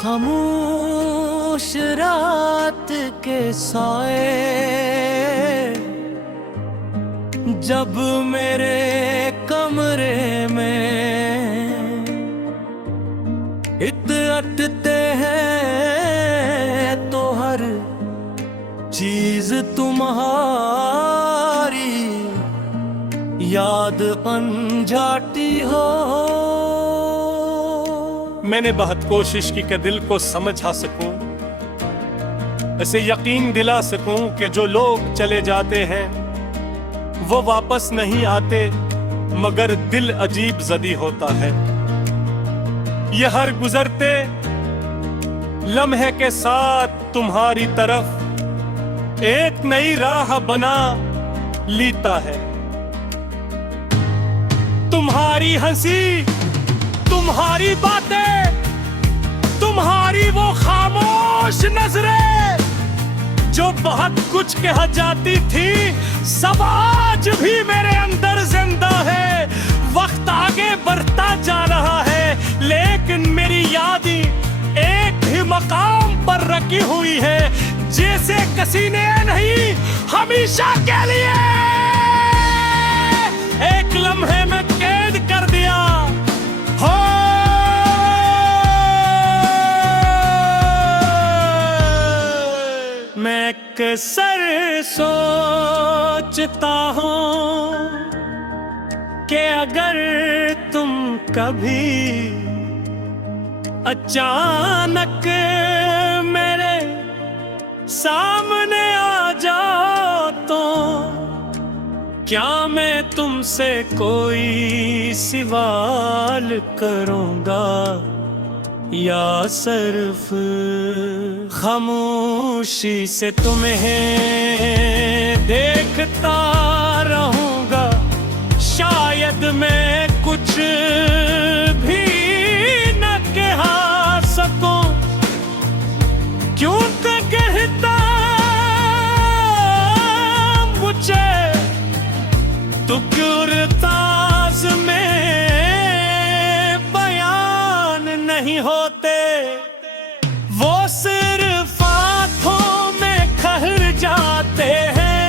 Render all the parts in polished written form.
खामोश रात के साए जब मेरे कमरे में अटते हैं तो हर चीज तुम्हारी याद अनजाती हो। मैंने बहुत कोशिश की कि दिल को समझा सकूं, ऐसे यकीन दिला सकूं कि जो लोग चले जाते हैं वो वापस नहीं आते, मगर दिल अजीब जदी होता है। ये हर गुजरते लम्हे के साथ तुम्हारी तरफ एक नई राह बना लेता है। तुम्हारी हंसी, तुम्हारी बातें, तुम्हारी वो खामोश नजरें जो बहुत कुछ कह जाती थी, सब आज भी मेरे अंदर जिंदा है। वक्त आगे बढ़ता जा रहा है, लेकिन मेरी यादें एक ही मकाम पर रखी हुई है, जैसे किसी ने नहीं हमेशा के लिए एक लम्हे में कैद कर दिया हो। मैं अक्सर सोचता हूँ कि अगर तुम कभी अचानक मेरे सामने आ जाओ तो क्या मैं तुमसे कोई सवाल करूँगा या सिर्फ खामोशी से तुम्हें देखता रहूँगा। शायद मैं कुछ भी न कह सकूं, क्यों तो कहता मुझे तू क्यों ताज में बयान नहीं होते, वो सिर्फ आँखों में खहर जाते हैं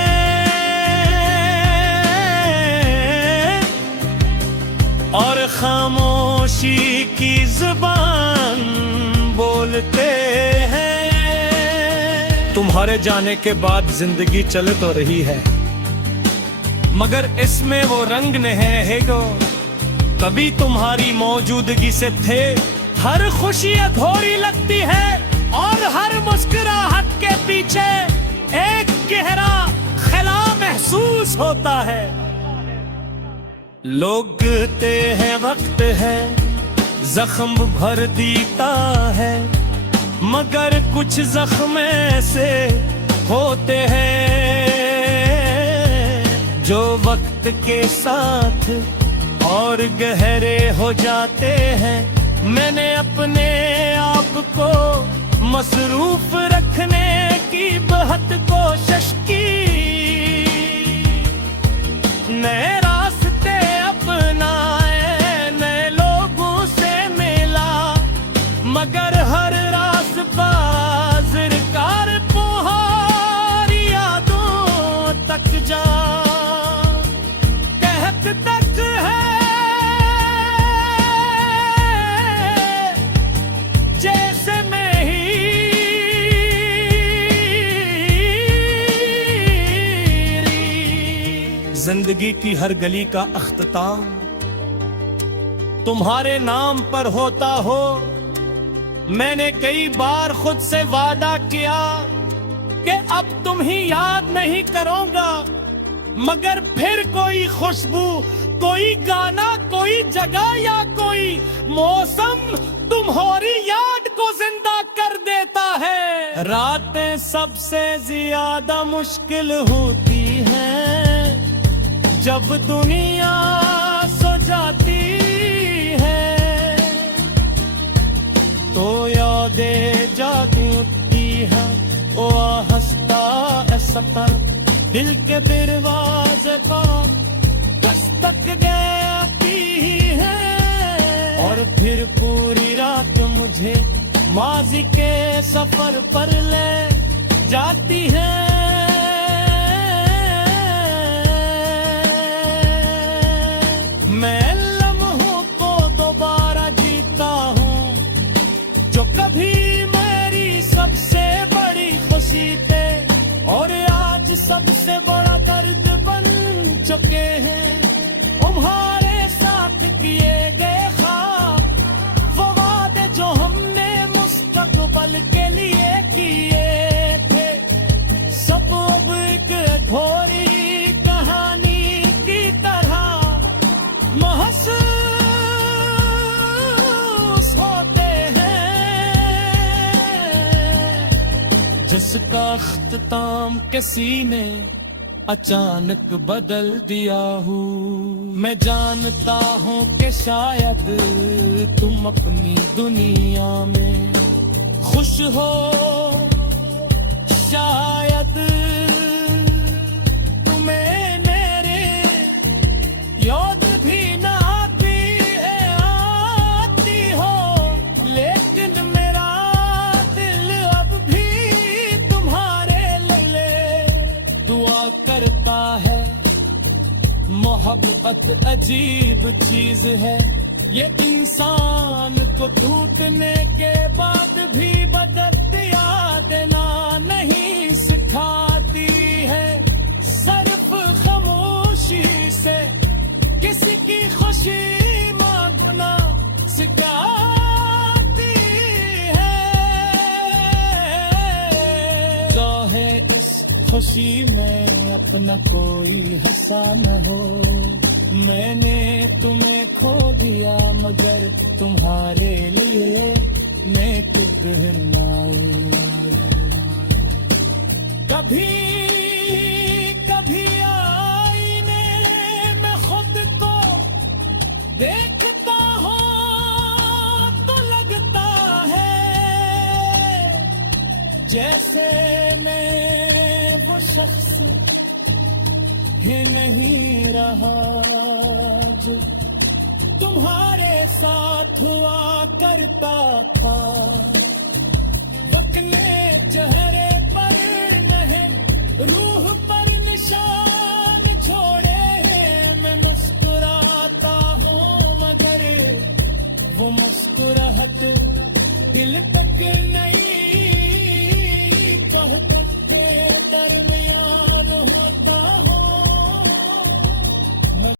और खामोशी की जुबान बोलते हैं। तुम्हारे जाने के बाद जिंदगी चल तो रही है, मगर इसमें वो रंग नहीं है जो कभी तुम्हारी मौजूदगी से थे। हर खुशी अधूरी लगती है और हर मुस्कुराहट के पीछे एक गहरा खला महसूस होता है। लोग कहते हैं वक्त है जख्म भर देता है, मगर कुछ जख्म ऐसे होते हैं जो वक्त के साथ और गहरे हो जाते हैं। मैंने अपने आप को मसरूफ रखने की बहुत कोशिश की, नए रास्ते अपनाए, नए लोगों से मिला, मगर हर रास्ता ज़िरकार तुम्हारी यादों तक जा कहत तक है। जिंदगी की हर गली का अख्ताम तुम्हारे नाम पर होता हो। मैंने कई बार खुद से वादा किया कि अब तुम ही याद नहीं करूंगा, मगर फिर कोई खुशबू, कोई गाना, कोई जगह या कोई मौसम तुम्हारी याद को जिंदा कर देता है। रातें सबसे ज्यादा मुश्किल होती हैं जब दुनिया सो जाती है, तो यादें जाती उठती है। ओ हंसता सतर दिल के दरवाजे का दस्तक गई है, और फिर पूरी रात मुझे माजी के सफर पर ले जाती है। मैं लम्हों को दोबारा जीता हूँ जो कभी मेरी सबसे बड़ी खुशी थे और आज सबसे बड़ा दर्द बन चुके हैं। तुम्हारे साथ किए गए ख्वाब, वो वादे जो हमने मुस्तकबल के लिए किए थे, सब अब एक अधूरी कहानी की तरह महसूस होते हैं, जिसका अख्ताम किसी ने अचानक बदल दिया हूँ। मैं जानता हूँ कि शायद तुम अपनी दुनिया में खुश हो, शायद तुम्हें मेरे याद भी ना आती हो, लेकिन मेरा दिल अब भी तुम्हारे लिए दुआ करता है। मोहब्बत अजीब चीज है, ये इंसान को टूटने के बाद भी बदत याद ना नहीं सिखाती है। सिर्फ खामोशी से किसी की खुशी मांगना सिखाती है। चाहे इस खुशी में अपना कोई हिस्सा न हो, मैंने तुम्हें खो दिया मगर तुम्हारे लिए मैं खुद कभी कभी आईने में खुद को देखता हूँ तो लगता है जैसे मैं वो शख्स ही नहीं रहा जो तुम्हारे साथ हुआ करता था। वक्त ने चेहरे पर नहीं